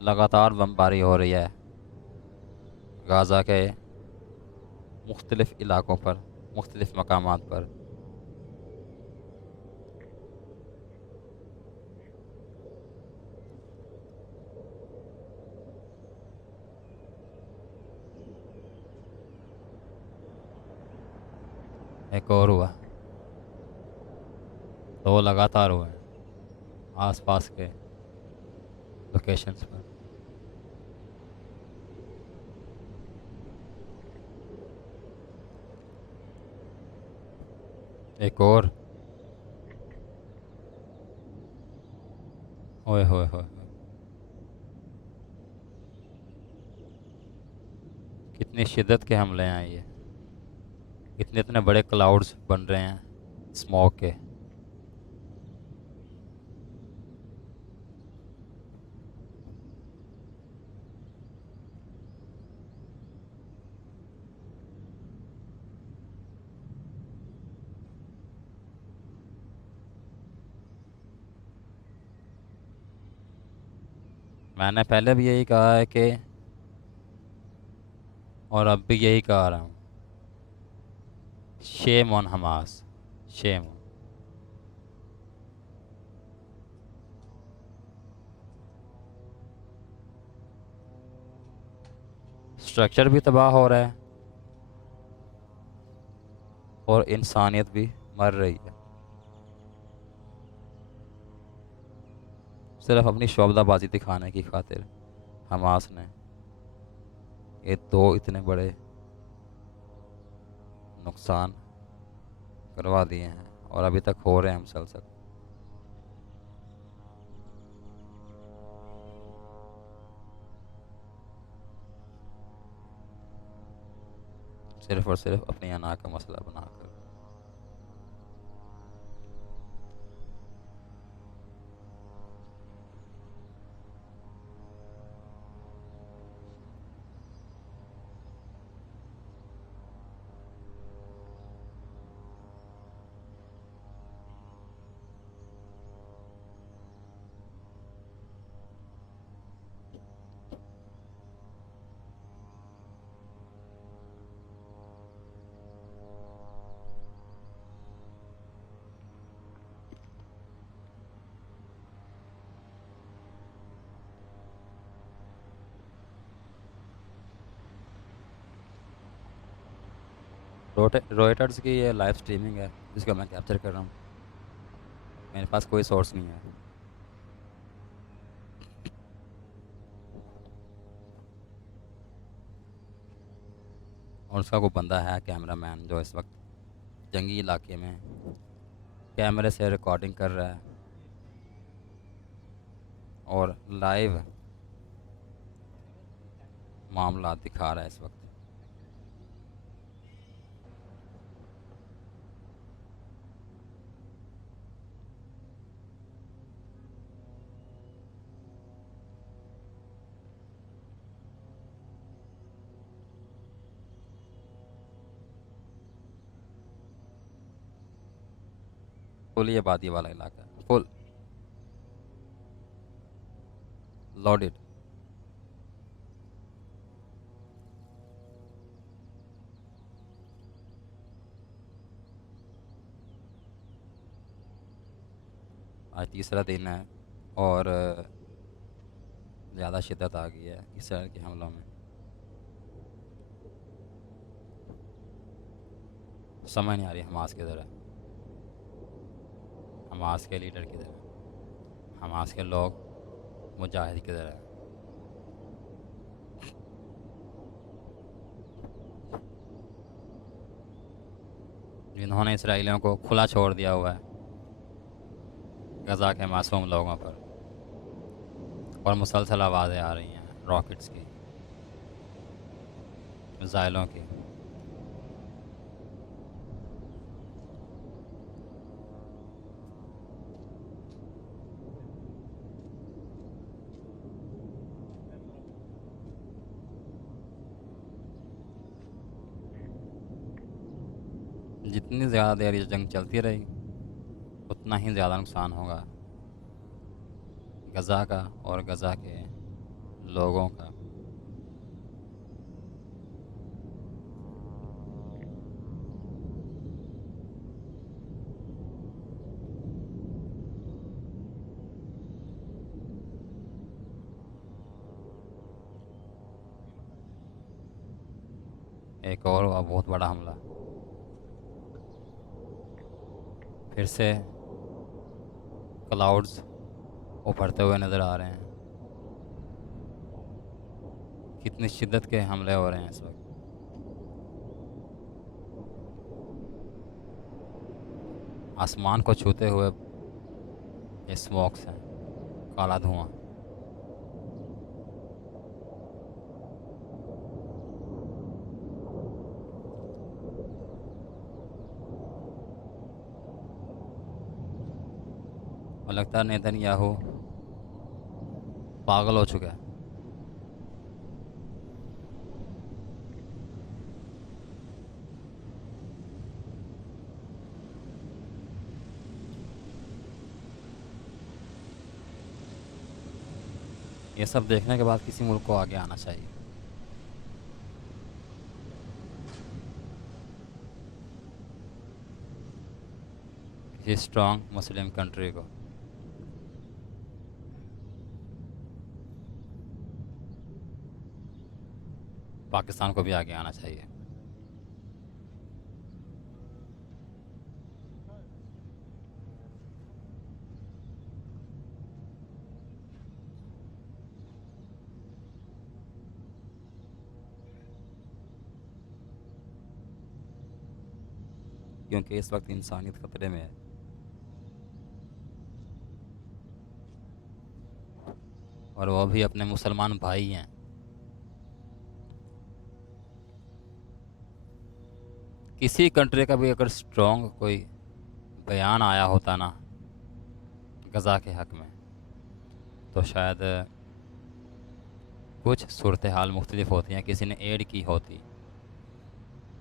लगातार बमबारी हो रही है गाज़ा के मुख्तलिफ़ इलाकों पर, मुख्तलिफ़ मकामात पर। एक और हुआ, दो लगातार हुए हैं आसपास के लोकेशंस पर। एक और। ओए होए होए होए। कितनी शिद्दत के हमले हैं ये। इतने इतने बड़े क्लाउड्स बन रहे हैं स्मोक के। मैंने पहले भी यही कहा है कि, और अब भी यही कह रहा हूँ, shame on Hamas, shame. Structure भी तबाह हो रहा है और इंसानियत भी मर रही है, सिर्फ अपनी शोबदाबाजी दिखाने की खातिर। हमास ने ये दो इतने बड़े नुकसान करवा दिए हैं और अभी तक हो रहे हैं मुसलसल। सिर्फ और सिर्फ अपनी अना का मसला बनाकर। रोइटर्स की ये लाइव स्ट्रीमिंग है जिसको मैं कैप्चर कर रहा हूँ। मेरे पास कोई सोर्स नहीं है। और उसका कोई बंदा है कैमरा मैन जो इस वक्त जंगी इलाके में कैमरे से रिकॉर्डिंग कर रहा है और लाइव मामला दिखा रहा है इस वक्त। फुल ही आबादी वाला इलाका है, फुल लोडेड। आज तीसरा दिन है और ज़्यादा शिद्दत आ गई है इसराइल के हमलों में। समझ नहीं आ रही हमास किधर है, हमास के लीडर किधर है, हमास के लोग मुजाहिद किधर है। जिन्होंने इसराइलियों को खुला छोड़ दिया हुआ है गज़ा के मासूम लोगों पर, और मुसलसल आवाज़ें आ रही हैं रॉकेट्स की, मिसाइलों की। जितनी ज़्यादा देर ये जंग चलती रही उतना ही ज़्यादा नुकसान होगा गज़ा का और गज़ा के लोगों का। एक और हुआ बहुत बड़ा हमला। फिर से क्लाउड्स उभरते हुए नज़र आ रहे हैं। कितनी शिद्दत के हमले हो रहे हैं इस वक्त। आसमान को छूते हुए ये स्मोक्स हैं, काला धुआं। और लगता है नेतन्याहू पागल हो चुका है। ये सब देखने के बाद किसी मुल्क को आगे आना चाहिए। किसी स्ट्रांग मुस्लिम कंट्री को। पाकिस्तान को भी आगे आना चाहिए। क्योंकि इस वक्त इंसानियत खतरे में है। और वो भी अपने मुसलमान भाई हैं। किसी कंट्री का भी अगर स्ट्रांग कोई बयान आया होता ना गज़ा के हक़ में, तो शायद कुछ सूरत हाल मुख्तलिफ होती हैं। किसी ने एड की होती,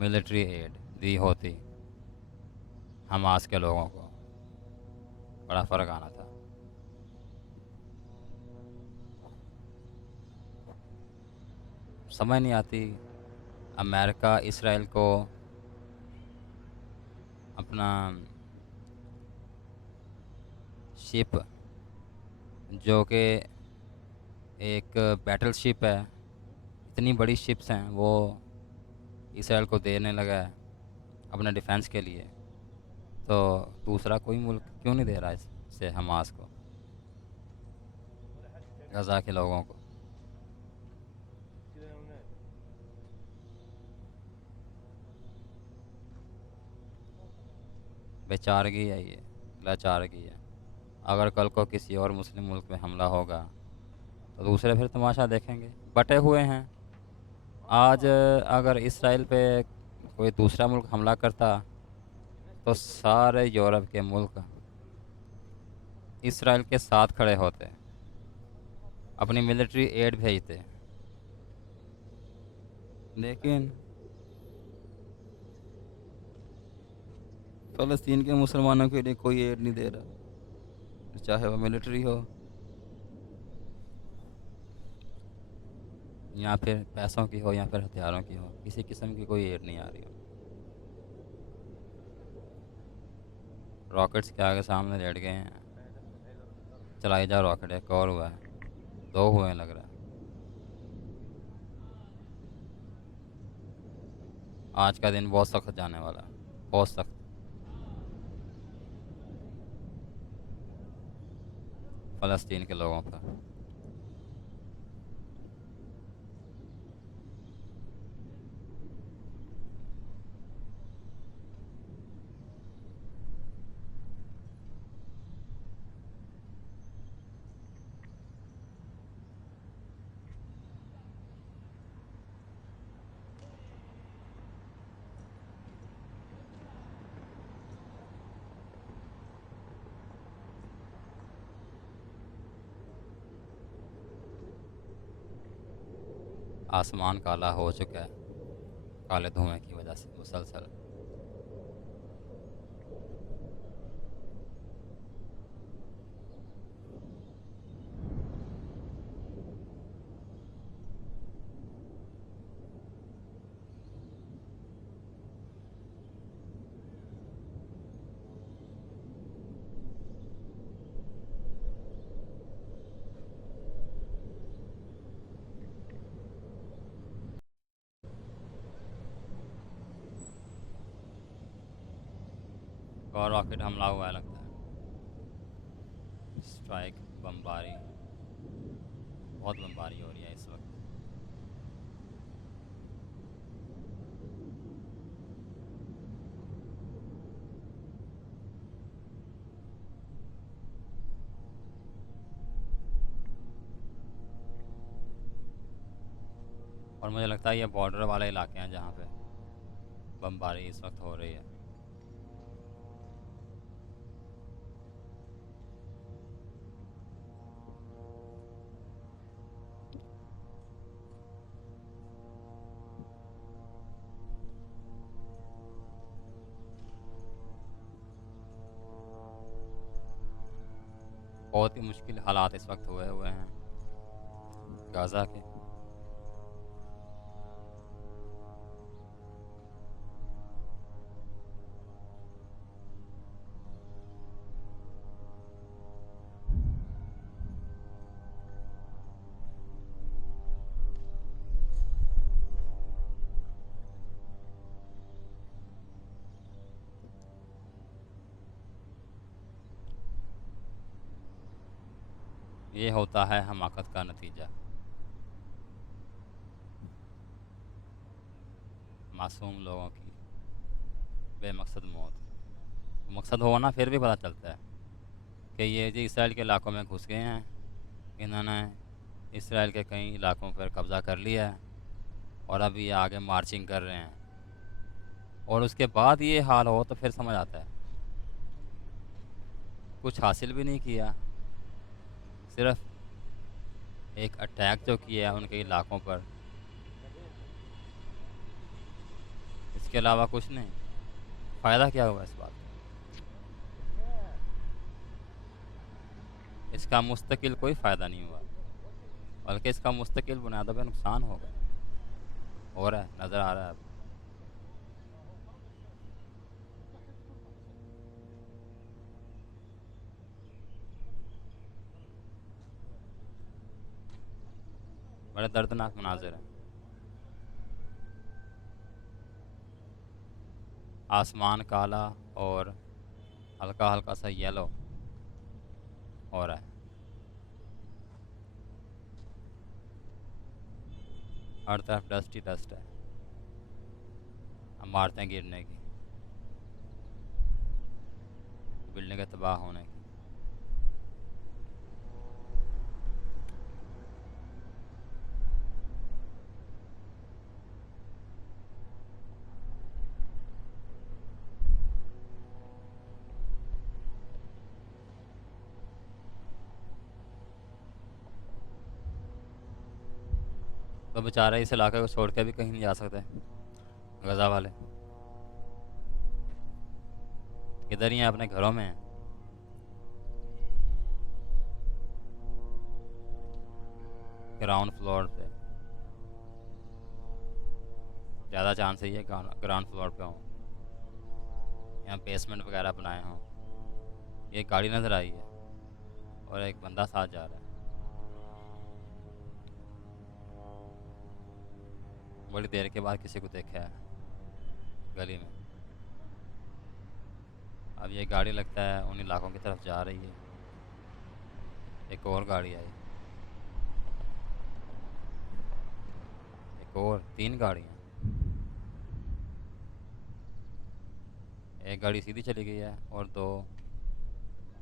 मिलिट्री एड दी होती हमास के लोगों को, बड़ा फ़र्क आना था। समझ नहीं आती अमेरिका इसराइल को अपना शिप, जो कि एक बैटल शिप है, इतनी बड़ी शिप्स हैं, वो इसराइल को देने लगा है अपने डिफेंस के लिए। तो दूसरा कोई मुल्क क्यों नहीं दे रहा है इसे हमास को, गज़ा के लोगों को। बेचारगी है ये, लाचारगी है। अगर कल को किसी और मुस्लिम मुल्क में हमला होगा तो दूसरे फिर तमाशा देखेंगे, बटे हुए हैं। आज अगर इसराइल पे कोई दूसरा मुल्क हमला करता तो सारे यूरोप के मुल्क इसराइल के साथ खड़े होते, अपनी मिलिट्री एड भेजते। लेकिन फ़लस्तीन के मुसलमानों के लिए कोई एड नहीं दे रहा, चाहे वो मिलिट्री हो या फिर पैसों की हो या फिर हथियारों की हो, किसी किस्म की कोई एड नहीं आ रही हो। रॉकेट्स के आगे सामने लेट गए हैं। चलाई जा रॉकेट, एक और हुआ है, दो हुए हैं लग रहा है। आज का दिन बहुत सख्त जाने वाला है, बहुत सख्त। फ़लस्तीन के लोगों पर। आसमान काला हो चुका है काले धुएं की वजह से मुसलसल। और रॉकेट हमला हुआ है लगता है। स्ट्राइक, बमबारी, बहुत बमबारी हो रही है इस वक्त। और मुझे लगता है ये बॉर्डर वाले इलाके हैं जहाँ पे बमबारी इस वक्त हो रही है। बहुत ही मुश्किल हालात इस वक्त हुए हुए हैं गाज़ा के। ये होता है हमाकत का नतीजा, मासूम लोगों की बेमकसद मौत। मकसद होना फिर भी पता चलता है कि ये जी इसराइल के इलाकों में घुस गए हैं, इन्होंने इसराइल के कई इलाकों पर कब्ज़ा कर लिया है और अब ये आगे मार्चिंग कर रहे हैं। और उसके बाद ये हाल हो तो फिर समझ आता है कुछ हासिल भी नहीं किया, सिर्फ एक अटैक जो किया है उनके इलाकों पर, इसके अलावा कुछ नहीं। फ़ायदा क्या हुआ इस बात का? इसका मुस्तकिल कोई फ़ायदा नहीं हुआ, बल्कि इसका मुस्तकिल बुनियादों पर नुकसान होगा, हो रहा है, नज़र आ रहा है अब। बड़े दर्दनाक मनाजिर हैं। आसमान काला और हल्का हल्का सा येलो हो रहा है। हर तरफ डस्ट ही डस्ट है, इमारतें गिरने की, बिल्डिंगें तबाह होने की। तो बेचारे इस इलाके को छोड़ के भी कहीं नहीं जा सकते, गज़ा वाले किधर ही हैं, अपने घरों में हैं। ग्राउंड फ्लोर पे ज़्यादा चांस है ये ग्राउंड फ्लोर पे हों, यहाँ बेसमेंट वगैरह बनाए हों। ये गाड़ी नज़र आई है और एक बंदा साथ जा रहा है, बड़ी देर के बाद किसी को देखा है गली में। अब ये गाड़ी लगता है उन इलाकों की तरफ जा रही है। एक और गाड़ी आई, एक और, 3 गाड़ियाँ। एक गाड़ी सीधी चली गई है और 2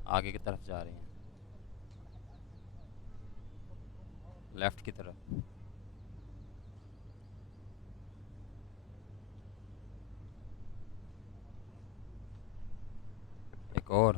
आगे की तरफ जा रही हैं, लेफ़्ट की तरफ। एक और